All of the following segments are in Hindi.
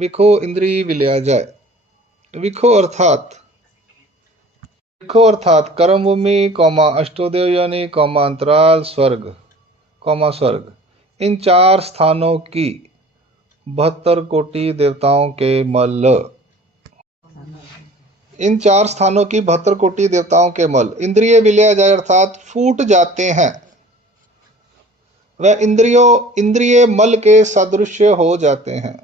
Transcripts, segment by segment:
विखो इंद्रिय विलया जाए। विखो अर्थात कर्म भूमि कौमा अष्टोदेव यानी कौमा अंतराल स्वर्ग कौमा स्वर्ग, इन 4 स्थानों की 72 कोटि देवताओं के मल। इन 4 स्थानों की 72 कोटि देवताओं के मल इंद्रिय विलय जाए अर्थात फूट जाते हैं। वह इंद्रिय मल के सदृश हो जाते हैं,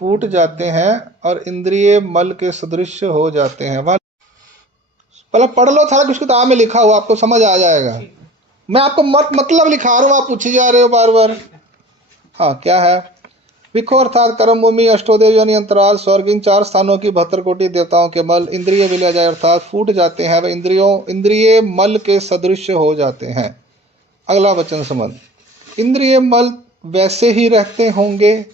फूट जाते हैं और इंद्रिय मल के सदृश हो जाते हैं। वह पहले पढ़ लो, सारा कुछ किताब में लिखा हुआ, आपको समझ आ जाएगा। मैं आपको मतलब लिखा रहा हूं, आप पूछी जा रहे हो बार बार। हाँ, क्या है? विखो अर्थात कर्म भूमि अष्टोदेव यानी अंतराल स्वर्ग, इन 4 स्थानों की 72 कोटि देवताओं के मल इंद्रिय विलय जाए अर्थात फूट जाते हैं, वह इंद्रिय मल के सदृश हो जाते हैं। अगला वचन संबंध, इंद्रिय मल वैसे ही रहते होंगे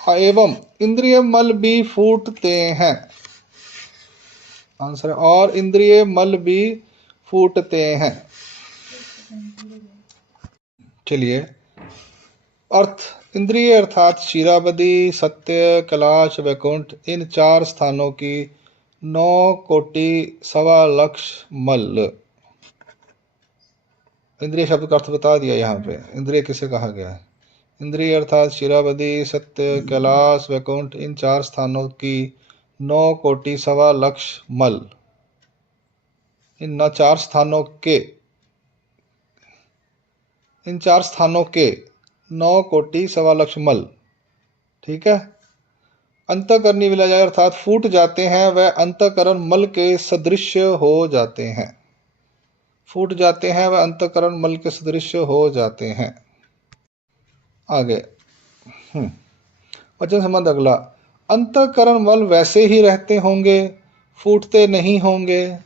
एवं इंद्रिय मल भी फूटते हैं। आंसर, और इंद्रिय मल भी फूटते हैं। चलिए, अर्थ, इंद्रिय अर्थात क्षीराबदी, सत्य, कैलाश, वैकुंठ, इन 4 स्थानों की 9 कोटि सवा लक्ष मल। इंद्रिय शब्द का अर्थ बता दिया यहाँ पे, इंद्रिय किसे कहा गया है। इंद्रिय अर्थात क्षीराबदी, सत्य, कैलाश, वैकुंठ, इन 4 स्थानों की 9 कोटि सवा लक्ष मल। इन 4 स्थानों के 9 कोटि सवा लक्ष मल। ठीक है। अंतःकरणी विलय जाए अर्थात फूट जाते हैं, वह अंतःकरण मल के सदृश हो जाते हैं। फूट जाते हैं, वह अंतःकरण मल के सदृश हो जाते हैं। आगे वचन संबंध अगला, अंतःकरण मल वैसे ही रहते होंगे, फूटते नहीं होंगे।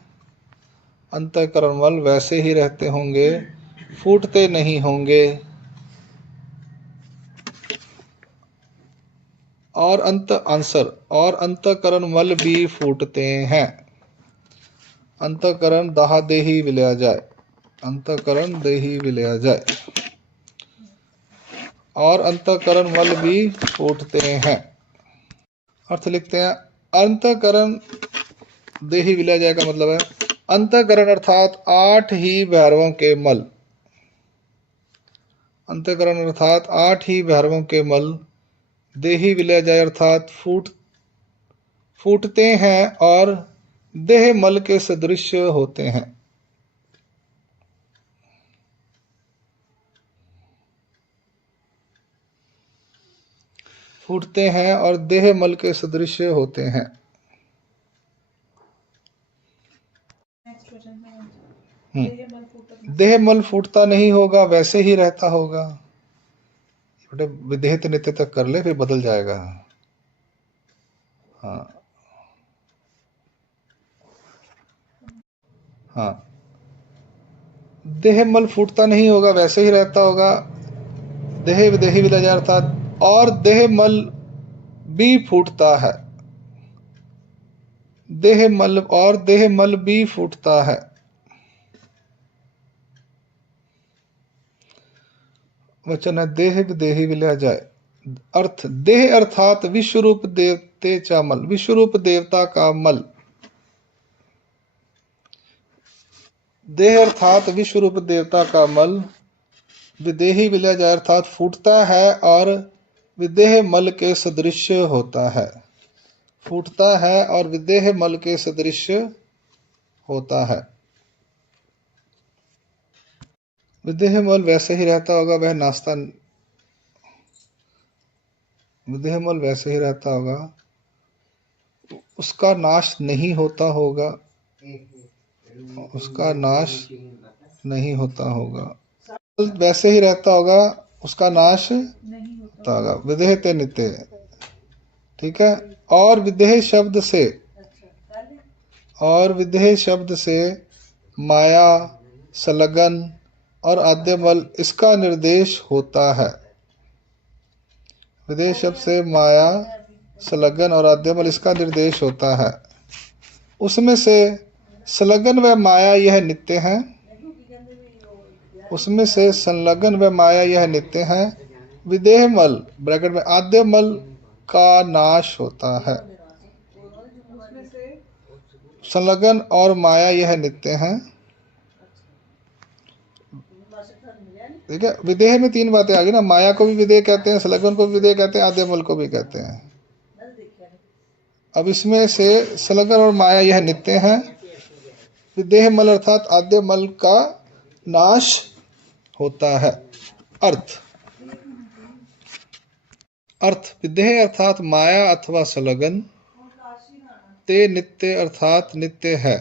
अंतःकरण मल वैसे ही रहते होंगे, फूटते नहीं होंगे। और अंतःकरण मल भी फूटते हैं। अंतःकरण दाह देही विलय जाए, अंतःकरण देही विलय जाए, और अंतःकरण मल भी फूटते हैं। अर्थ लिखते हैं, अंतःकरण देही विलय जाए का मतलब है अंतःकरण अर्थात 8 ही भैरवों के मल। अंतःकरण अर्थात 8 ही भैरवों के मल देही विलय जाए अर्थात फूटते हैं और देह मल के सदृश होते हैं। फूटते हैं और देह मल के सदृश होते हैं। देह मल फूटता नहीं होगा, वैसे ही रहता होगा। बेटे विदेहित नित्य तक कर ले, फिर बदल जाएगा। हाँ, देह मल फूटता नहीं होगा, वैसे ही रहता होगा। देह विदेही विलय जाए अर्थात और देह मल भी फूटता है। देह मल भी फूटता है। वचन है देह विदेही विलय जाए। अर्थ, देह अर्थात विश्वरूप देवते चा मल, विश्वरूप देवता का मल। देह अर्थात विश्वरूप देवता का मल विदेही विलय जाए अर्थात फूटता है और विदेह मल के सदृश होता है। फूटता है और विदेह मल के सदृश होता है। विदेह मल वैसे ही रहता होगा, वह नाश्ता, विदेह मल वैसे ही रहता होगा, उसका नाश नहीं होता होगा, उसका नाश नहीं होता होगा। वैसे ही रहता होगा, उसका नाश नहीं होता होगा। विदेह ते नित्य, ठीक है। और विदेह शब्द से माया, संलग्न और आद्यमल इसका निर्देश होता है। विदेह शब्द से माया, संलग्न और आद्यमल इसका निर्देश होता है। उसमें से संलग्न व माया यह नित्य है, उसमें से संलग्न व माया यह नित्य है विदेह मल ब्रैकेट में आद्य मल का नाश होता है। संलग्न और माया यह नित्य हैं। ठीक है, विदेह में तीन बातें आ गई ना, माया को भी विदेह कहते हैं, संलग्न को भी विदेह कहते हैं, आद्य मल को भी कहते हैं। अब इसमें से संलग्न और माया यह नित्य हैं। विदेह मल अर्थात आद्य मल का नाश होता है। अर्थ विदेह अर्थात माया अथवा संलग्न, ते नित्य अर्थात नित्य है।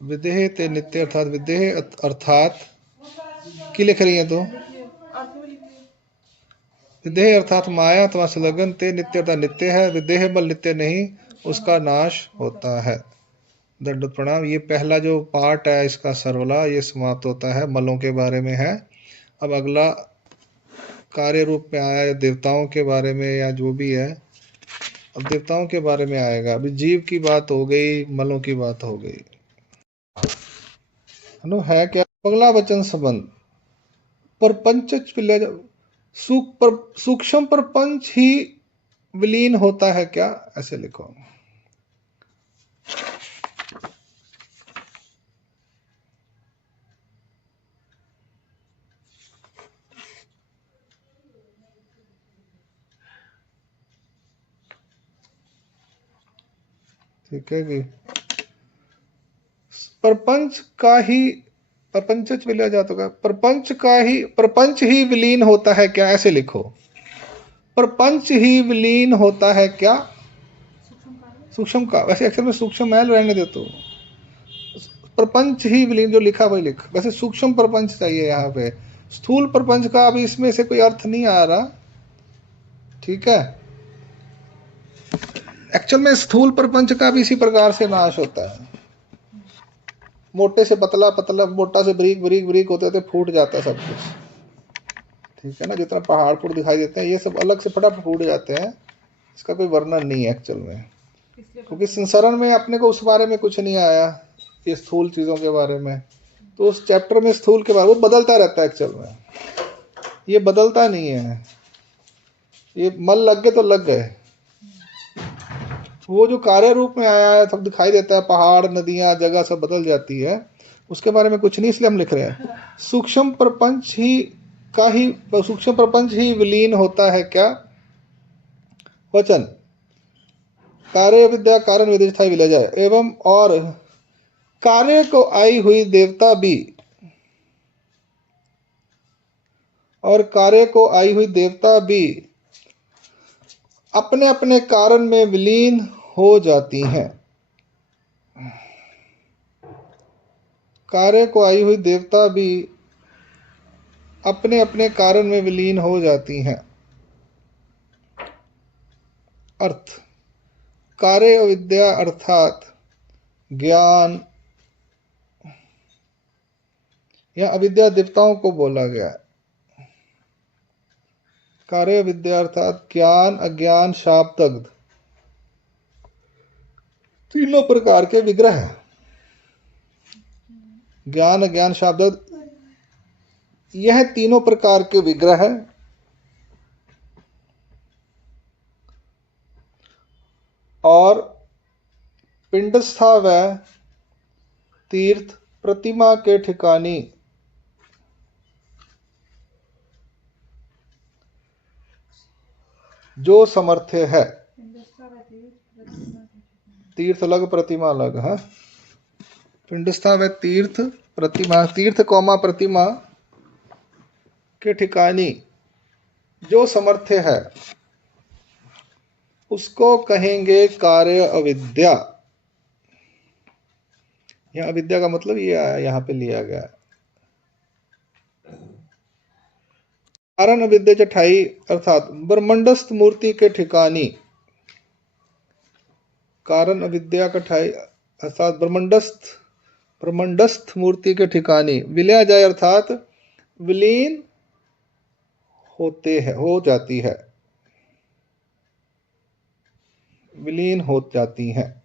विदेह ते नित्य अर्थात विदेह अर्थात की लिख रही है तो विदेह अर्थात माया अथवा संलग्न, ते नित्य अर्थात नित्य है। विदेह मल नित्य नहीं, उसका नाश होता है। दंडवत प्रणाम। ये पहला जो पार्ट है इसका सरवला ये समाप्त होता है, मलों के बारे में है। अब अगला कार्य रूप में आया देवताओं के बारे में या जो भी है, अब देवताओं के बारे में आएगा। अभी जीव की बात हो गई, मलों की बात हो गई, है क्या अगला वचन संबंध। प्रपंच सूक्ष्म प्रपंच ही विलीन होता है क्या, ऐसे लिखो। ठीक है कि प्रपंच विलय जाता है, प्रपंच ही विलीन होता है क्या, ऐसे लिखो। प्रपंच ही विलीन होता है क्या, सूक्ष्म का, वैसे अक्षर में सूक्ष्म मैल रहने दे तो प्रपंच ही विलीन जो लिखा वही लिख। वैसे सूक्ष्म प्रपंच चाहिए यहाँ पे, स्थूल प्रपंच का अभी इसमें से कोई अर्थ नहीं आ रहा। ठीक है, एक्चुअल में स्थूल प्रपंच का भी इसी प्रकार से नाश होता है। मोटे से पतला, पतला मोटा से बरीक, बरीक बरीक होते होते फूट जाता है सब कुछ। ठीक है ना, जितना पहाड़ फूट दिखाई देते हैं ये सब अलग से फटाफट फूट जाते हैं, इसका कोई वर्णन नहीं है एक्चुअल में, क्योंकि संसारण में अपने को उस बारे में कुछ नहीं आया, ये स्थूल चीज़ों के बारे में। तो उस चैप्टर में स्थूल के बारे में वो बदलता रहता है एक्चुअल में, ये बदलता नहीं है। ये मल लग गए तो लग गए, वो जो कार्य रूप में आया है सब दिखाई देता है, पहाड़ नदियां जगह सब बदल जाती है, उसके बारे में कुछ नहीं, इसलिए हम लिख रहे हैं सूक्ष्म प्रपंच ही विलीन होता है क्या। वचन कार्य विद्या कारण विदिष्ठा विलय जाए। एवं और कार्य को आई हुई देवता भी, और कार्य को आई हुई देवता भी अपने अपने कारण में विलीन हो जाती हैं। कार्य को आई हुई देवता भी अपने अपने कारण में विलीन हो जाती हैं। अर्थ कार्य अविद्या अर्थात ज्ञान, या अविद्या देवताओं को बोला गया है। कार्य विद्या अर्थात ज्ञान, अज्ञान, शाप, दग्ध, तीनों प्रकार के विग्रह है। ज्ञान, अज्ञान, शाप, दग्ध, यह तीनों प्रकार के विग्रह है। और पिंडस्था व तीर्थ प्रतिमा के ठिकानी जो समर्थ्य है, तीर्थ अलग प्रतिमा अलग है। पिंडस्था व तीर्थ प्रतिमा, तीर्थ कौमा प्रतिमा के ठिकानी जो समर्थ्य है उसको कहेंगे कार्य अविद्या। यह अविद्या का मतलब ये यहां पे लिया गया है। कारण अविद्या चठाई अर्थात ब्रह्मंडस्थ मूर्ति के ठिकानी, कारण अविद्या कठाई अर्थात ब्रह्मंडस्थ मूर्ति के ठिकानी विलय जाए अर्थात विलीन होते हैं, हो जाती है, विलीन हो जाती हैं।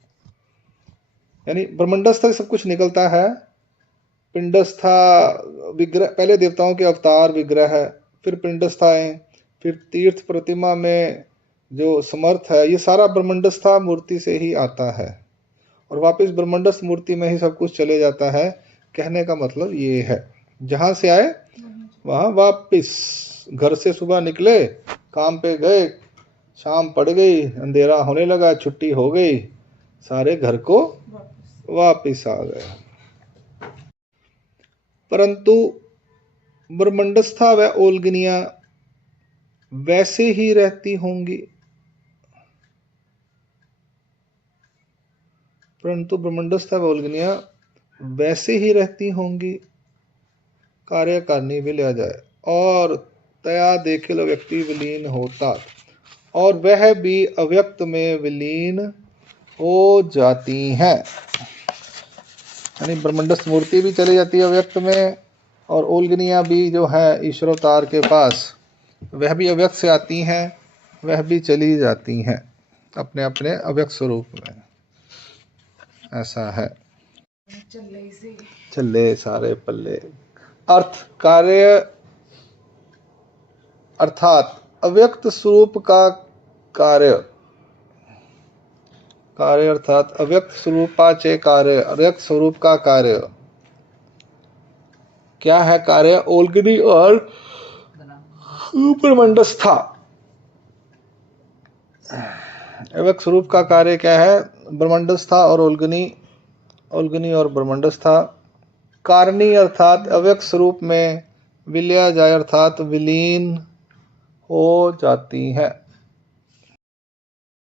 यानी ब्रह्मंडस्थ से सब कुछ निकलता है, पिंडस्था विग्रह, पहले देवताओं के अवतार विग्रह है, फिर पिंडस्थाएं, फिर तीर्थ प्रतिमा में जो समर्थ है, ये सारा ब्रह्मंडस्था मूर्ति से ही आता है और वापस ब्रह्मंडस्थ मूर्ति में ही सब कुछ चले जाता है। कहने का मतलब ये है, जहाँ से आए वहाँ वापिस। घर से सुबह निकले, काम पे गए, शाम पड़ गई, अंधेरा होने लगा, छुट्टी हो गई, सारे घर को वापिस आ गए। परंतु ब्रह्मंडस्था व ओल्गनिया वैसे ही रहती होंगी, परंतु ब्रह्मंडस्था व ओल्गनिया वैसे ही रहती होंगी, कार्य करनी भी लिया जाए। और तया देखिल व्यक्ति विलीन होता, और वह भी अव्यक्त में विलीन हो जाती हैं। यानी ब्रह्मंडस्थ मूर्ति भी चली जाती है अव्यक्त में, और ओल्गनिया भी जो है ईश्वरावतार के पास, वह भी अव्यक्त से आती हैं, वह भी चली जाती हैं अपने अपने अव्यक्त स्वरूप में। ऐसा है, चले सारे पल्ले। अर्थ कार्य अर्थात अव्यक्त स्वरूप का कार्य, कार्य अर्थात अव्यक्त स्वरूपाचे कार्य, अव्यक्त स्वरूप का कार्य क्या है? कार्य ओल्गनी और ब्रह्मंडस्था। अव्यक्त स्वरूप का कार्य क्या है? ब्रह्मंडस्था और ओल्गनी, ओल्गनी और ब्रह्मंडस्था। कारणी अर्थात अव्यक्त स्वरूप में विलय जाए, अर्थात विलीन हो जाती है।